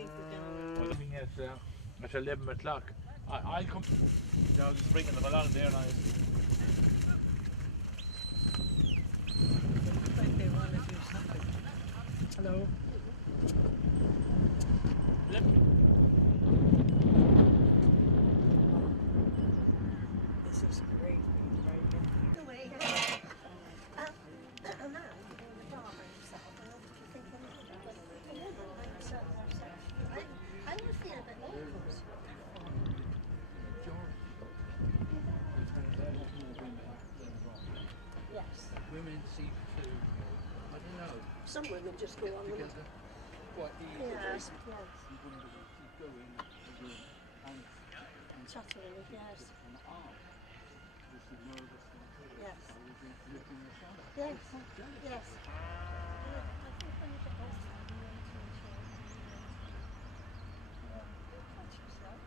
think we're going to... Looking at 11 o'clock. I'll come. Now just bringing them along there now. Looks like they want to do something. Hello. This is great, right? I would feel a bit awkward. Yes. Women seem to, I don't know, Some women just go on them. together quite easily. Yes, You wouldn't be keep going and chattering, yes. an arm. Was she nervous and Yes. I was looking at her. Yes, yes. I think when you get those time, you want to ensure touch yourself.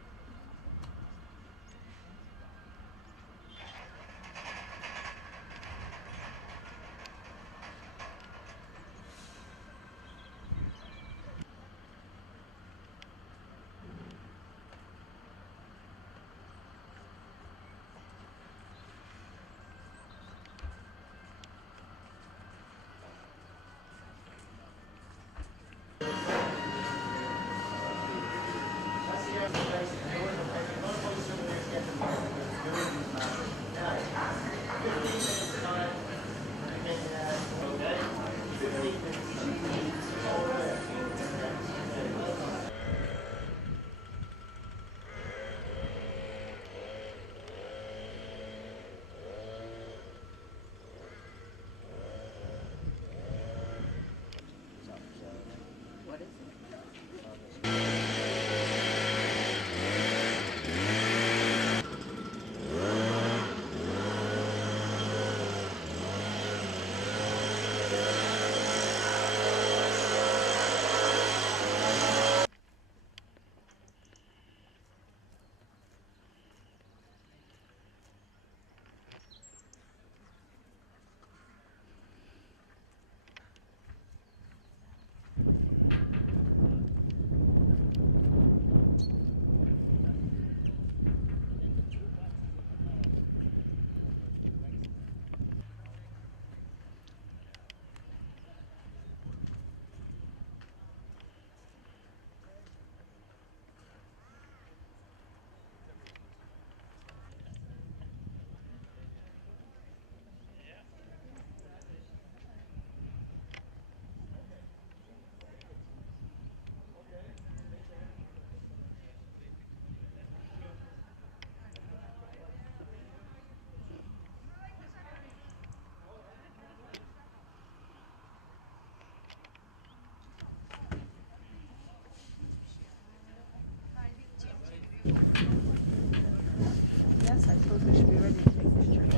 Yes, I suppose we should be ready to take pictures.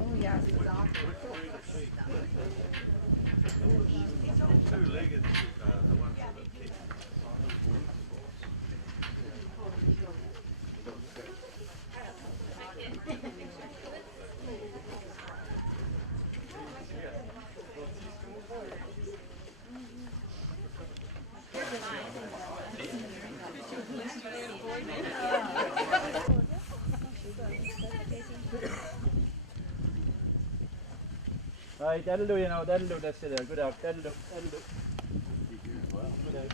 Oh, yeah. Two-legged. The one for the kids. Right, that'll do, you know, that'll do, that's it there, good out, that'll do, that'll do. Good out.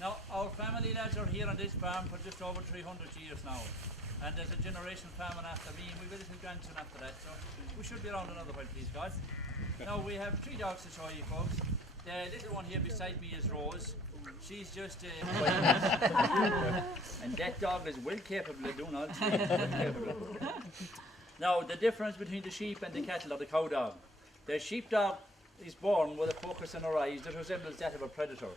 Now, our family lads are here on this farm for just over 300 years now. And there's a generation farming after me, and we've a little grandson after that, so we should be around another while, please, guys. Now, we have 3 dogs to show you, folks. The little one here beside me is Rose. She's just and that dog is well capable of doing all three. Well capable. Now, the difference between the sheep and the cattle or the cow dog. The sheepdog is born with a focus in her eyes that resembles that of a predator.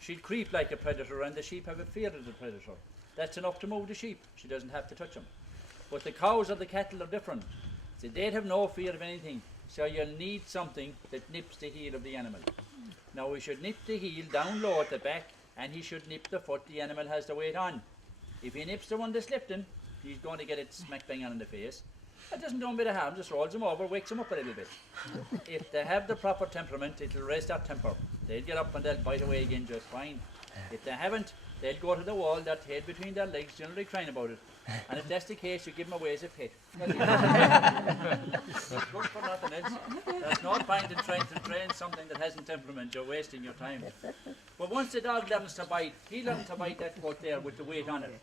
She'd creep like a predator, and the sheep have a fear of the predator. That's enough to move the sheep. She doesn't have to touch them. But the cows or the cattle are different. So they'd have no fear of anything. So you'll need something that nips the heel of the animal. Now we should nip the heel down low at the back, and he should nip the foot the animal has the weight on. If he nips the one that's lifting, he's going to get it smack bang on in the face. It doesn't do them a bit of harm, just rolls them over, wakes them up a little bit. If they have the proper temperament, it'll raise their temper. They'll get up and they'll bite away again just fine. If they haven't, they'll go to the wall, their tail between their legs, generally crying about it. And if that's the case, you give them away as a pet. It's good for nothing else. There's no point in trying to train something that hasn't temperament. You're wasting your time. But once the dog learns to bite, he learns to bite that foot there with the weight on it.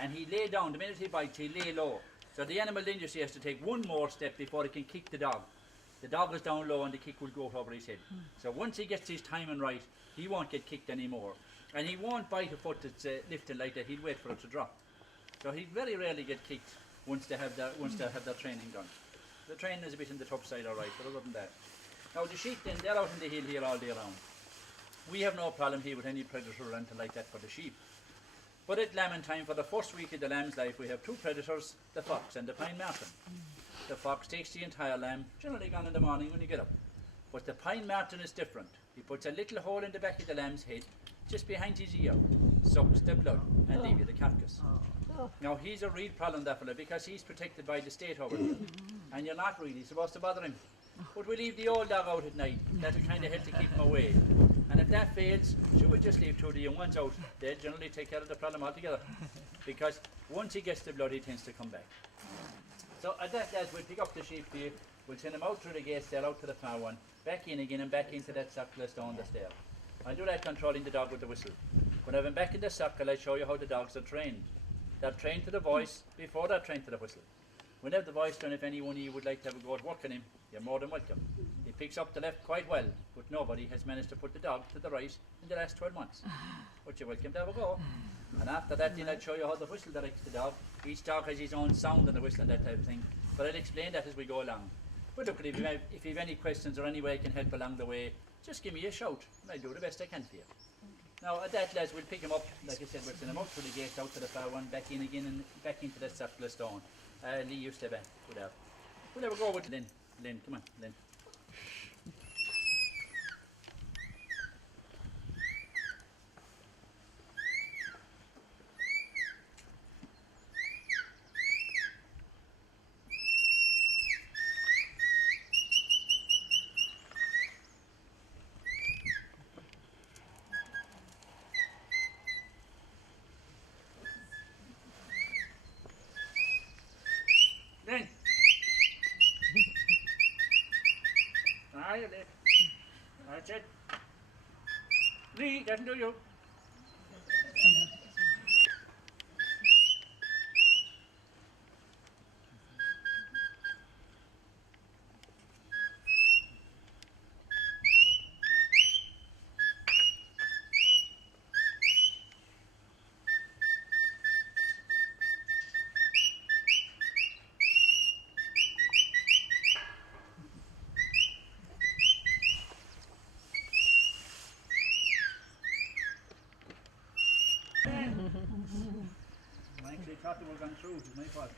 And he lay down. The minute he bites, he lay low. So the animal then just has to take one more step before he can kick the dog. The dog is down low and the kick will go over his head. So once he gets his timing right, he won't get kicked anymore. And he won't bite a foot that's lifted like that. He'll wait for it to drop. So he very rarely get kicked once they have their training done. The training is a bit in the top side, all right, but other than that. Now the sheep then, they're out in the hill here all day round. We have no problem here with any predator or anything like that for the sheep. But at lambing time, for the first week of the lamb's life, we have two predators, the fox and the pine marten. The fox takes the entire lamb, generally gone in the morning when you get up. But the pine marten is different. He puts a little hole in the back of the lamb's head, just behind his ear, sucks the blood and leave you the carcass. Now he's a real problem, that fella, because he's protected by the state over here, and you're not really supposed to bother him. But we leave the old dog out at night. That'll kind of help to keep him away. And if that fails, should we just leave two of the young ones out? They'll generally take care of the problem altogether. Because once he gets the blood, he tends to come back. So at that stage, we'll pick up the sheep here, we'll send them out through the gates there, out to the far one, back in again and back into that circle down the stair. I'll do that controlling the dog with the whistle. When I've been back in the circle, I'll show you how the dogs are trained. They're trained to the voice before they're trained to the whistle. When they have the voice done, if anyone of you would like to have a go at working him, you're more than welcome. He picks up the left quite well, but nobody has managed to put the dog to the right in the last 12 months. But you're welcome to have a go. And after that, then I'll show you how the whistle directs the dog. Each dog has his own sound in the whistle and that type of thing. But I'll explain that as we go along. But look, if you have any questions or any way I can help along the way, just give me a shout, and I'll do the best I can for you. Now, at that, lads, we'll pick him up. Like I said, we'll send him out through the gate, out to the far one, back in again, and back into that circle of stone. Lee, you stay back. We'll have a go with Lynn. Lynn, come on, Lynn. Lynn. That's it. Lee, doesn't do you. I actually thought they were going through, it's my fault.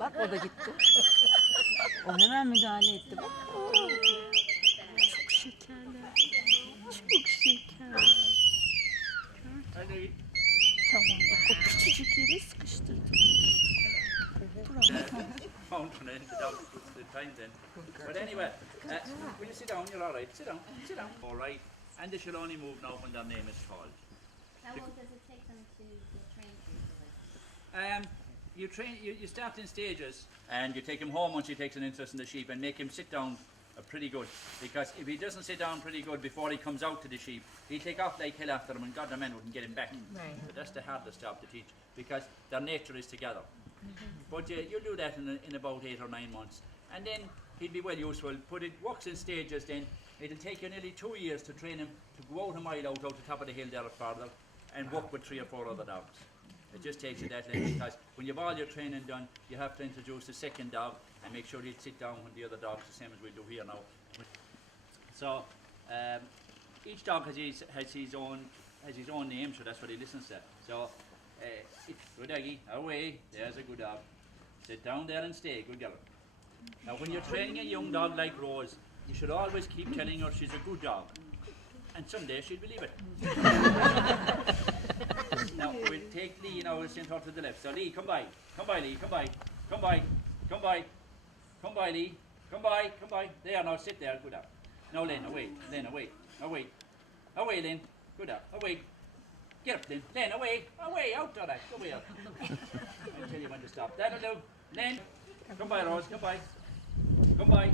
Bak o da gitti. O hemen müdahale etti. Bak. Çok şekerler. Çok şekerler. Hadi. Tamam. O küçücük yeri sıkıştırdı. Found from the dog the time then. But anyway, will you sit down? You're all right. Sit down. Sit down. All right. And they shall only move now when their name is called. How long does it take them to get trained? You start in stages, and you take him home once he takes an interest in the sheep, and make him sit down pretty good. Because if he doesn't sit down pretty good before he comes out to the sheep, he'll take off like hell after them, and God the man wouldn't get him back. Right. But that's the hardest job to teach, because their nature is together. But you'll do that in about 8 or 9 months, and then he'll be well useful. But it works in stages. Then it'll take you nearly 2 years to train him to go out a mile out the top of the hill there farther, and work with 3 or 4 other dogs. It just takes you that length, because when you've all your training done, you have to introduce a second dog and make sure he'll sit down when the other dog's the same as we do here now. So each dog has his own name, so that's what he listens to. So good doggy, away, there's a good dog. Sit down there and stay, good girl. Now when you're training a young dog like Rose, you should always keep telling her she's a good dog. And someday she'll believe it. Now we'll take Lee now, we'll send her to the left. So Lee, come by. Come by, Lee, come by. Come by. Come by. Come by, Lee. Come by, come by. There, now sit there, good dog. Now Len, away. Len, away. Away. Away, Len. Good dog. Away. Get up, Len. Len, away. Away, out of that. Go away out. I'll tell you when to stop. That'll do. Len, come by, Rose. Come by. Come by.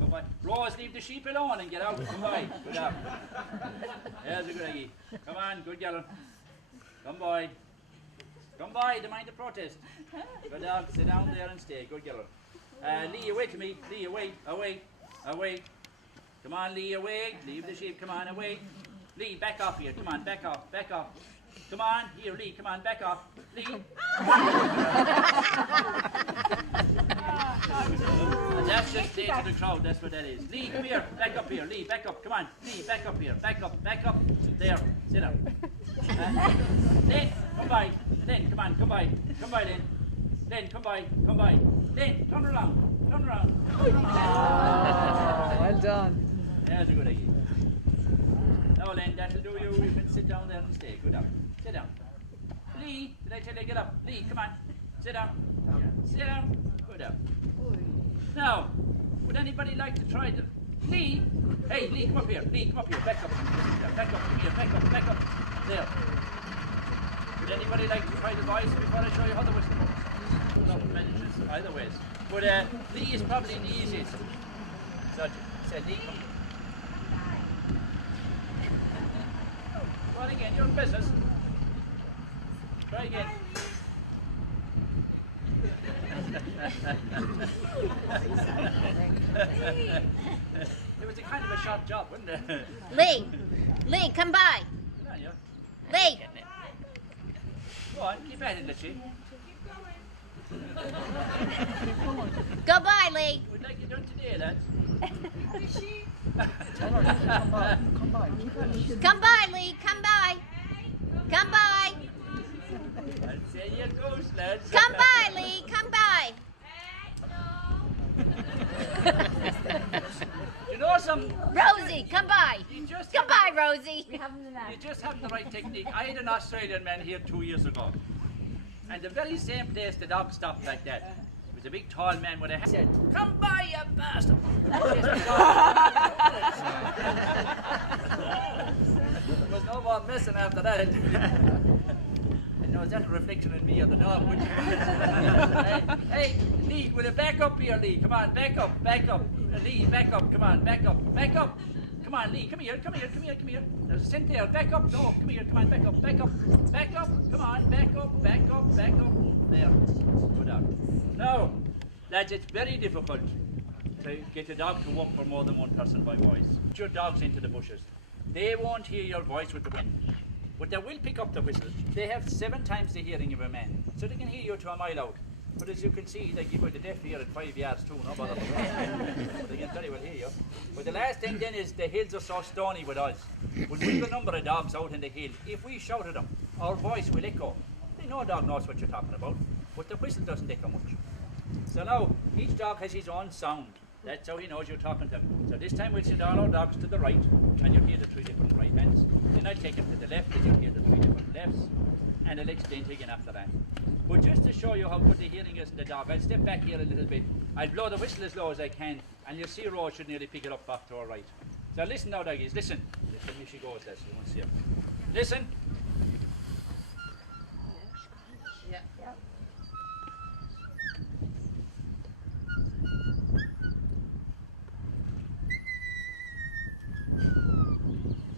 Come by. Rose, leave the sheep alone and get out. Come by. Good dog. There's a good eggie. Come on, good girl. Come by. Come by, don't mind the protest. Good dog, sit down there and stay. Good girl. Lee, away to me. Lee, away. Away. Away. Come on, Lee, away. Leave the sheep. Come on, away. Lee, back off here. Come on, back off. Back off. Come on, here, Lee. Come on, back off. Lee. And that's just say to the crowd. That's what that is. Lee, come here. Back up here. Lee, back up. Come on. Lee, back up here. Back up. Back up. There. Sit down. Len, come by. Len, come on. Come by. Come by, Len. Len, come by. Come by. Len, turn around. Turn around. Well done. There's a good idea. Now, Len, that'll do you. You can sit down there and stay. Good down. Sit down. Lee, did I tell you get up? Lee, come on. Sit down. Sit down. Good down. Now, would anybody like to try the... Lee? Hey, Lee, come up here. Lee, come up here. Back up. Back up. Here, back up. Back up. There. Would anybody like to try the voice before I show you how the whistle goes? Not manages either ways. But Lee is probably the easiest. So, say Lee, come. Well, again, you're in business. Try again. It was a kind of a sharp job, wasn't it? Lee, Lee, come by. Come on, you. Lee. Go on, keep at it, let's see. Go by, Lee. We'd like you done today, lads. Come by. Come by. Come by, Lee. Come by. Come by. And say you goes, lads. Come by, Lee. Come by. You know some... Rosie, come by. You just Come by, Rosie. You just have the right technique. I had an Australian man here 2 years ago. And the very same place the dog stopped like that. It was a big tall man with a hat. He said, come by, you bastard. There was no more messing after that. And was that a reflection on me or the dog? Hey, Lee, will you back up here, Lee? Come on, back up, back up. Lee, back up, come on, back up, back up. Come on, Lee, come here, come here, come here, come here. There's a scent there, back up, no, come here, come on, back up, back up, back up, come on, back up, back up, back up. There, good dog. Now, lads, it's very difficult to get a dog to walk for more than one person by voice. Put your dogs into the bushes. They won't hear your voice with the wind, but they will pick up the whistle. They have 7 times the hearing of a man, so they can hear you to a mile out. But as you can see, they give you the deaf ear at 5 yards too, no bother. But they can very well hear you. But the last thing then is the hills are so stony with us. When we've a number of dogs out in the hill, if we shout at them, our voice will echo I know a dog knows what you're talking about, but the whistle doesn't echo much. So now, each dog has his own sound. That's how he knows you're talking to him. So this time we'll send all our dogs to the right, and you'll hear the 3 different right hands. Then I'll take him to the left, and you'll hear the 3 different lefts. And I'll explain to you again after that. But just to show you how good the hearing is in the dog, I'll step back here a little bit. I'll blow the whistle as low as I can, and you'll see Rose should nearly pick it up off to our right. So listen now, doggies, listen. Listen, here she goes, let's see, you want to see her. Listen. Yeah.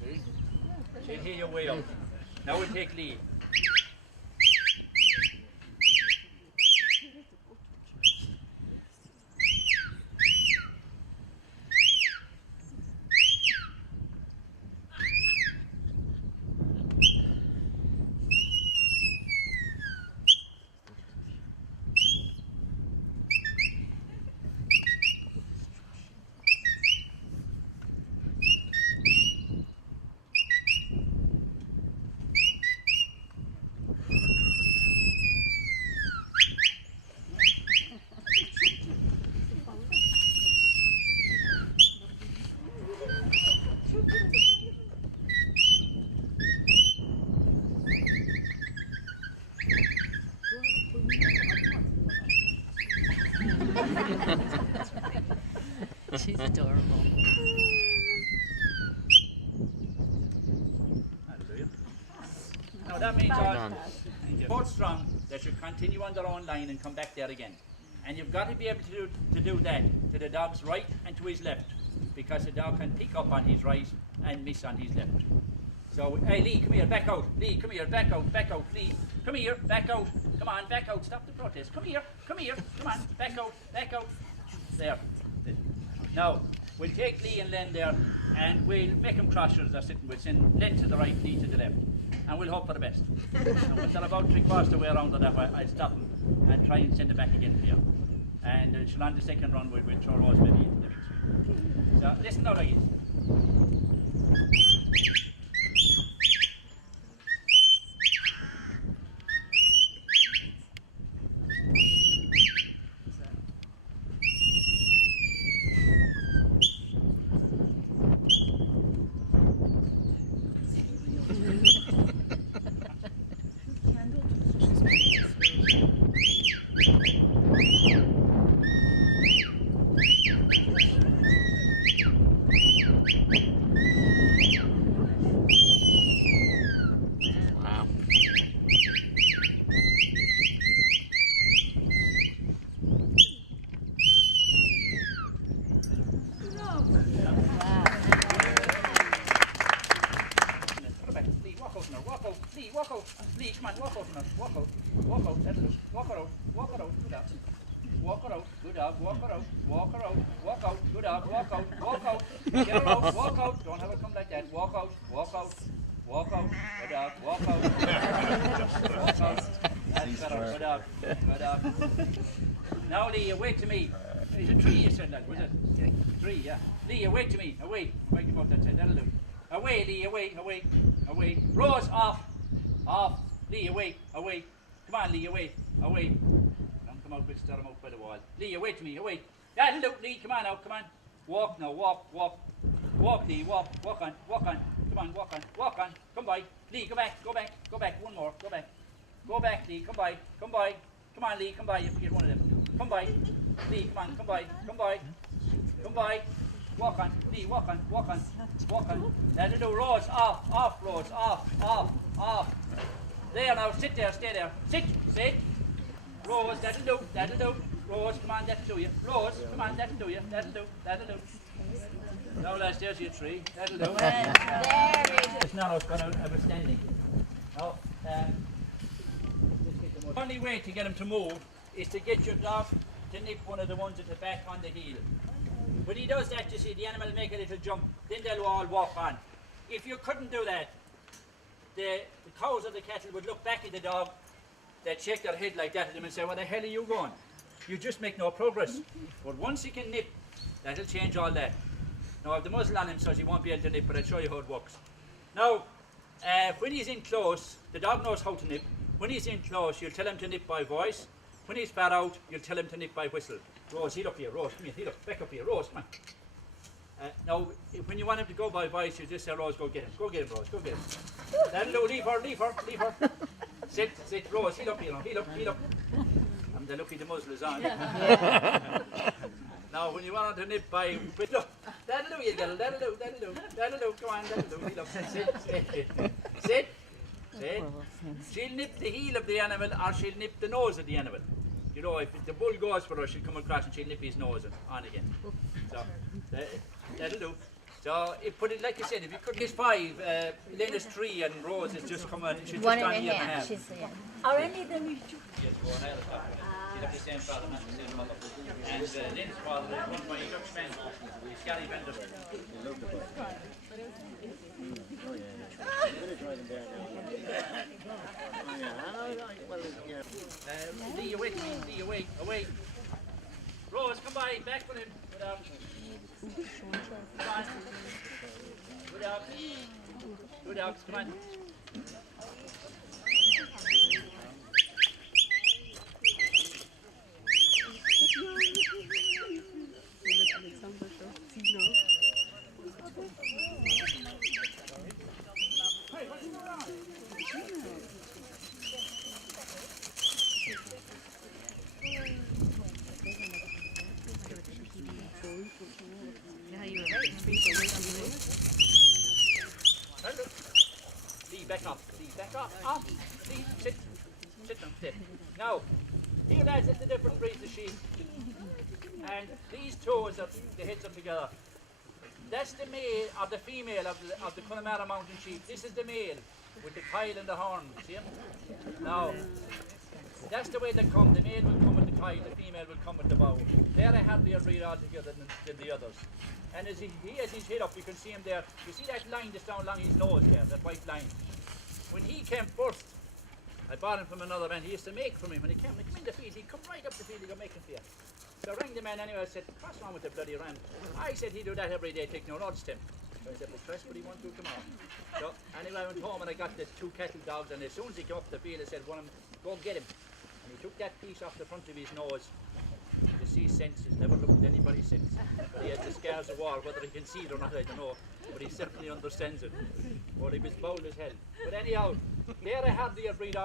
See? She'll hear you way up. Now we'll take Lee. She's adorable. Hallelujah. Now that means both strong, they should continue on their own line and come back there again. And you've got to be able to do that to the dog's right and to his left, because the dog can pick up on his right and miss on his left. So, hey Lee, come here, back out. Lee, come here, back out, Lee. Come here, back out. Come on, back out, stop the protest. Come here, come on, back out. There. Now, we'll take Lee and Len there, and we'll make them cross as they're sitting. We'll send Len to the right, Lee to the left. And we'll hope for the best. And when they're about 3/4 of the way around that way, I'll stop them and try and send it back again for you. And she'll on the second run, we'll throw Rose maybe into the mix. So, listen now, ladies. Lee, come on, walk out now. Walk out, that'll do. Walk her out, good dog. Walk her out, good dog, walk her out, good dog, walk out. Get her out, walk out, don't have her come like that. Walk out, good dog, walk out. That's better, good dog. Now Lee, wait to me. Is it 3 you said that, was it? 3, yeah. Lee, wait to me, away. Make him out that side, that'll do. Away, Lee, away. Rose, off. Lee, away. Come on, Lee, away. Don't come out with stir him out by the wall. Lee, away to me, away. That'll do, Lee, come on now, come on. Walk now, walk. Walk, Lee, walk on. Come on, walk on. Come by. Lee, go back, one more, go back. Go back, Lee, come by. Come on, Lee, come by, you forget one of them. Come by. Lee, come on, come by. Walk on, Lee, walk on. That'll do, Rose, off, Rose, off. There now, sit there, stay there. Sit. Rose, that'll do. Rose, come on, that'll do you. Rose, come on, that'll do you. That'll do. Now, lads, there's your 3. That'll do. It's not us going to have standing. Now, the only way to get him to move is to get your dog to nip one of the ones at the back on the heel. When he does that, you see, the animal will make a little jump, then they'll all walk on. If you couldn't do that, the cows or the cattle would look back at the dog, they'd shake their head like that at him and say, where the hell are you going? You just make no progress. But once he can nip, that'll change all that. Now, I have the muzzle on him so he won't be able to nip, but I'll show you how it works. Now, when he's in close, the dog knows how to nip, When he's in close, you'll tell him to nip by voice. When he's far out, you'll tell him to nip by whistle. Rose, heel up here, Rose, come here, heel up, back up here, Rose, come on. Now, when you want him to go by voice, you just say, Rose, go get him, Rose, go get him. That'll do, leave her. Sit, Rose, heel up here, heel up. And the lucky the muzzle is on. Now, when you want him to nip by whistle, that'll do, you girl, that'll do, come on, that'll do, heel up, sit. She'll nip the heel of the animal or she'll nip the nose of the animal. You know, if the bull goes for her, she'll come across and she'll nip his nose and on again. So, that'll do. So, put it like I said, if you could get 5, Lena's 3 and Rose is just come on, she's just One gone and here a and a half. half. Are any of them mutual? Yes, go on, I'll stop. She'll have the same father, not the same mother. And Lena's father is run by a Dutchman, Scotty Benderson. Lee, away. Rose, come by, back with him. Good out, come on. Back up. Sit down, sit. Now, here lads is the different breeds of sheep. And these toes, the heads are together. That's the male or the female of the Connemara mountain sheep. This is the male with the coil and the horn. See him? Now, that's the way they come. The male will come with the coil, the female will come with the bow. They're a heavier breed altogether than the others. And as he has his head up, you can see him there. You see that line just down along his nose there, that white line. When he came first, I bought him from another man. He used to make from him. When he came in the field, he'd come right up the field, he'd go making for you. So I rang the man anyway, I said, what's wrong with the bloody ram? I said he'd do that every day, take no notice to him. So I said, well, Chris, what do you want to do tomorrow? So anyway, I went home and I got the 2 cattle dogs, and as soon as he came up the field, I said, one of them, go get him. And he took that piece off the front of his nose. You see, sense, he's never looked at anybody since. But he has the scars of war, whether he can see it or not, I don't know. But he certainly understands it. Well, he was bold as hell. But anyhow, they're a hardier breed,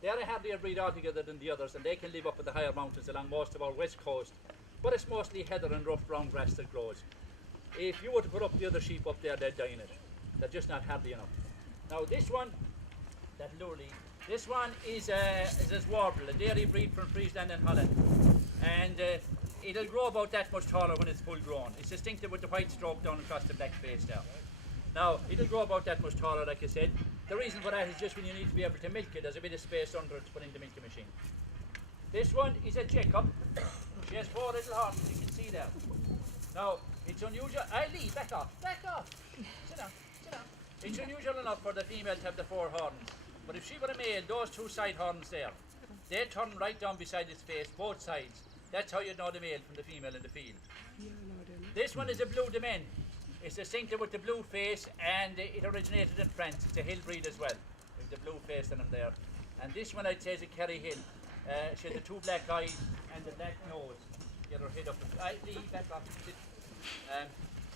they're a hardier breed altogether than the others, and they can live up at the higher mountains along most of our west coast. But it's mostly heather and rough brown grass that grows. If you were to put up the other sheep up there, they'd die in it. They're just not hardy enough. Now this one, that lowly, this one is a Warble, a dairy breed from Friesland and Holland. And it'll grow about that much taller when it's full grown. It's distinctive with the white stroke down across the black face there. Now, it'll grow about that much taller, like I said. The reason for that is just when you need to be able to milk it, there's a bit of space under it to put in the milking machine. This one is a Jacob. She has 4 little horns, you can see there. Now, it's unusual. Lee, back off. Sit down. It's unusual enough for the female to have the 4 horns. But if she were a male, those 2 side horns there, they turn right down beside its face, both sides. That's how you know the male from the female in the field. This one is a blue Dolmen. It's distinctive with the blue face, and it originated in France. It's a hill breed as well, with the blue face in them there. And this one I'd say is a Kerry Hill. She has the 2 black eyes and the black nose. Get her head up. Lee, back off.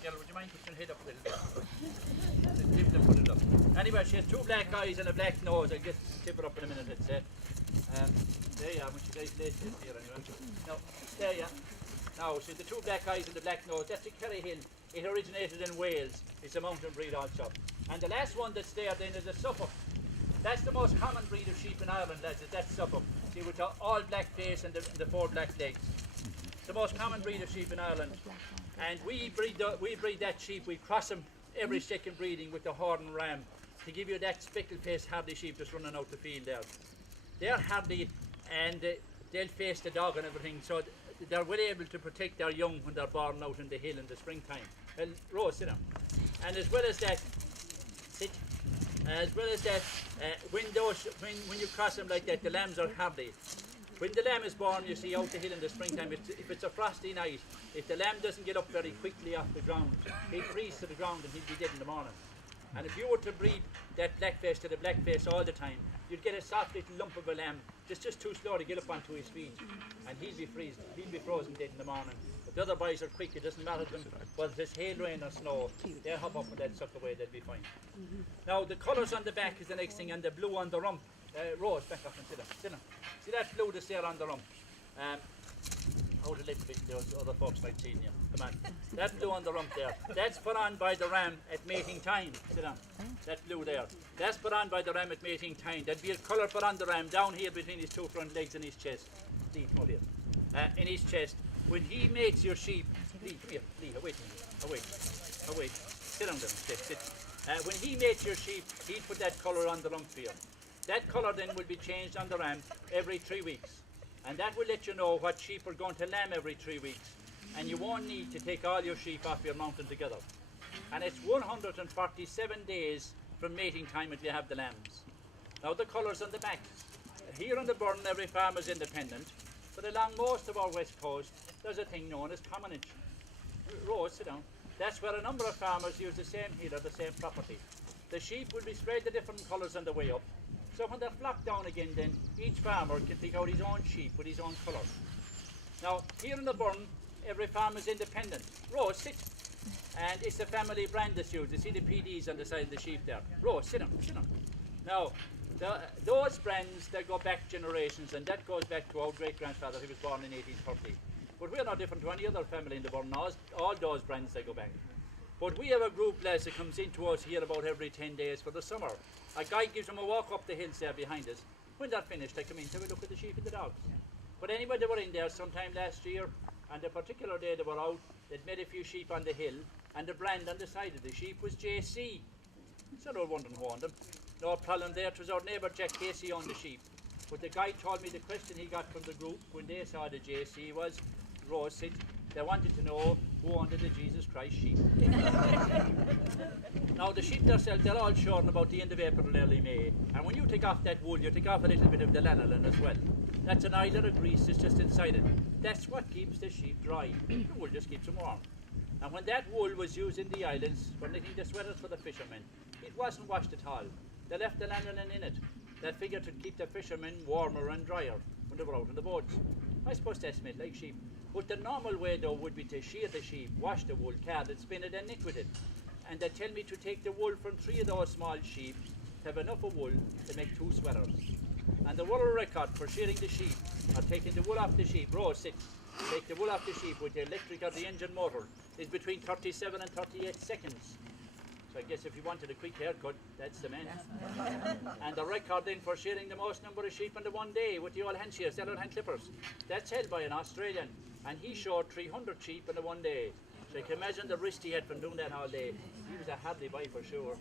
Gerald, would you mind putting your head up a little bit? Lift and put it up. Anyway, she has 2 black eyes and a black nose. I'll just tip her up in a minute, I'd say. There you are, when she guys laid this here anyway. No, there you are. Now, see the 2 black eyes and the black nose, that's a Kerry Hill. It originated in Wales. It's a mountain breed also. And the last one that's there then is a Suffolk. That's the most common breed of sheep in Ireland, that's Suffolk. See, with the all black face and the 4 black legs. It's the most common breed of sheep in Ireland. And we breed that sheep, we cross them every second breeding with the Horn Ram to give you that speckled-faced hardy sheep that's running out the field there. They're hardy and they'll face the dog and everything, so they're well able to protect their young when they're born out in the hill in the springtime. Well, Rose, sit down. And as well as that, when you cross them like that, the lambs are hardy. When the lamb is born, you see, out the hill in the springtime, if it's a frosty night, if the lamb doesn't get up very quickly off the ground, he'll freeze to the ground and he'll be dead in the morning. And if you were to breed that blackface to the blackface all the time, you'd get a soft little lump of a lamb just too slow to get up onto his feet. And he'll be frozen dead in the morning. But the other boys are quick, it doesn't matter to them whether it's hail, rain or snow. They'll hop up and they'll suck away, they'll be fine. Now the colours on the back is the next thing, and the blue on the rump. Rose, back up and sit down. See that blue that's there on the rump? Out a little bit, those other folks like seeing you. Come on. That blue on the rump there, that's put on by the ram at mating time. Sit down. That blue there, that's put on by the ram at mating time. There'd be a colour put on the ram down here between his two front legs and his chest. Lee, come over here. In his chest. When he mates your sheep, Lee, come here. Lee, await me. Await. Sit down there. Sit. When he mates your sheep, he'd put that colour on the rump for you. That colour then will be changed on the ram every 3 weeks. And that will let you know what sheep are going to lamb every 3 weeks. And you won't need to take all your sheep off your mountain together. And it's 147 days from mating time if you have the lambs. Now the colours on the back. Here on the burn, every farm is independent. But along most of our west coast, there's a thing known as commonage. Rose, sit down. That's where a number of farmers use the same hill or the same property. The sheep will be sprayed the different colours on the way up. So when they're flocked down again then, each farmer can pick out his own sheep with his own colour. Now, here in the burn, every farm is independent. Rose, sit. And it's the family brand that's used. You see the PDs on the side of the sheep there. Rose, sit down. Now, those brands, they go back generations, and that goes back to our great-grandfather who was born in 1830. But we're not different to any other family in the burn. All those brands, they go back. But we have a group, lads, that comes into us here about every 10 days for the summer. A guy gives them a walk up the hills there behind us. When they're finished, they come in to have a look at the sheep and the dogs. But anyway, they were in there sometime last year, and the particular day they were out, they'd met a few sheep on the hill, and the brand on the side of the sheep was JC. So they were wondering who owned them. No problem there, it was our neighbour Jack Casey on the sheep. But the guy told me the question he got from the group when they saw the JC was, Rose, sit. They wanted to know who owned the Jesus Christ sheep. Now the sheep themselves, they're all shorn about the end of April, early May. And when you take off that wool, you take off a little bit of the lanolin as well. That's an oil or a grease that's just inside it. That's what keeps the sheep dry. The wool just keeps them warm. And when that wool was used in the islands for knitting the sweaters for the fishermen, it wasn't washed at all. They left the lanolin in it. They figured to keep the fishermen warmer and drier when they were out on the boats. I suppose that's made like sheep. But the normal way though would be to shear the sheep, wash the wool, card it, spin it and knit with it. And they tell me to take the wool from 3 of those small sheep to have enough of wool to make 2 sweaters. And the world record for shearing the sheep, or taking the wool off the sheep, Rose, sit, take the wool off the sheep with the electric or the engine motor, is between 37 and 38 seconds. So I guess if you wanted a quick haircut, that's the man. And the record then for shearing the most number of sheep in the one day with the old hand shears, the old hand clippers, that's held by an Australian. And he showed 300 sheep in the one day. So you can imagine the wrist he had from doing that all day. He was a hardy boy for sure.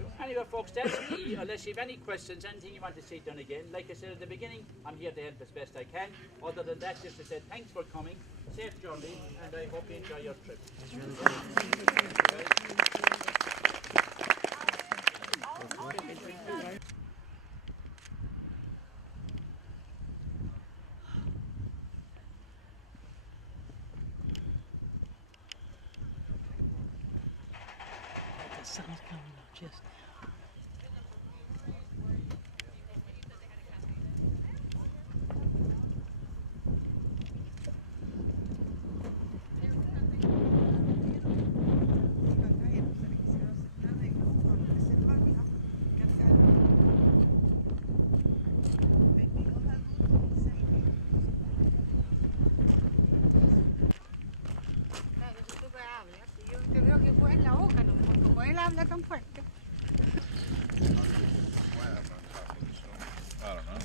So anyway folks, that's me. Unless you have any questions, anything you want to see done again, like I said at the beginning, I'm here to help as best I can. Other than that, just to say thanks for coming, safe journey, and I hope you enjoy your trip. The sun's coming up just. Yo te veo que fue en la boca, ¿no? Como él habla tan fuerte. I don't know.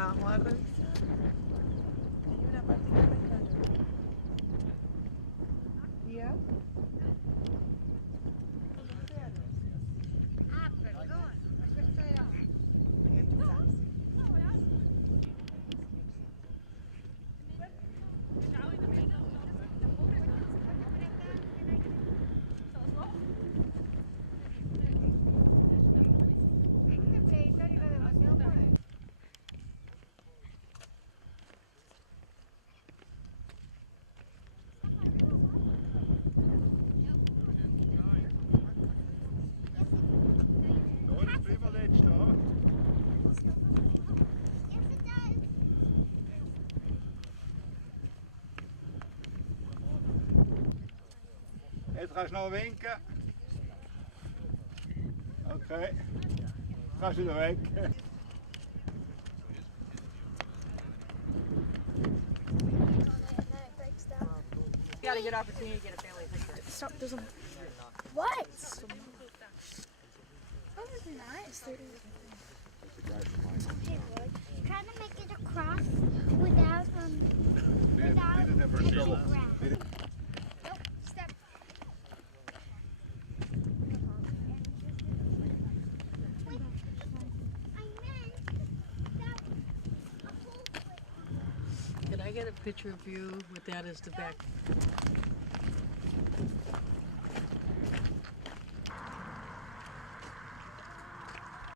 la Juan revisión. Hay una parte que me encanta. ¿Ya? Ah, perdón. Eso era. Este prehistórico demasiado bueno. Jetzt kannst du noch winken. Okay. Kannst du wieder weg. You got a good opportunity to get a family picture. Stop, there's a... What? Oh, it's nice. Okay, Lloyd. Try to make it across without, touching grass. Nope, step. Wait, I meant that a whole Can I get a picture of you with that as the back?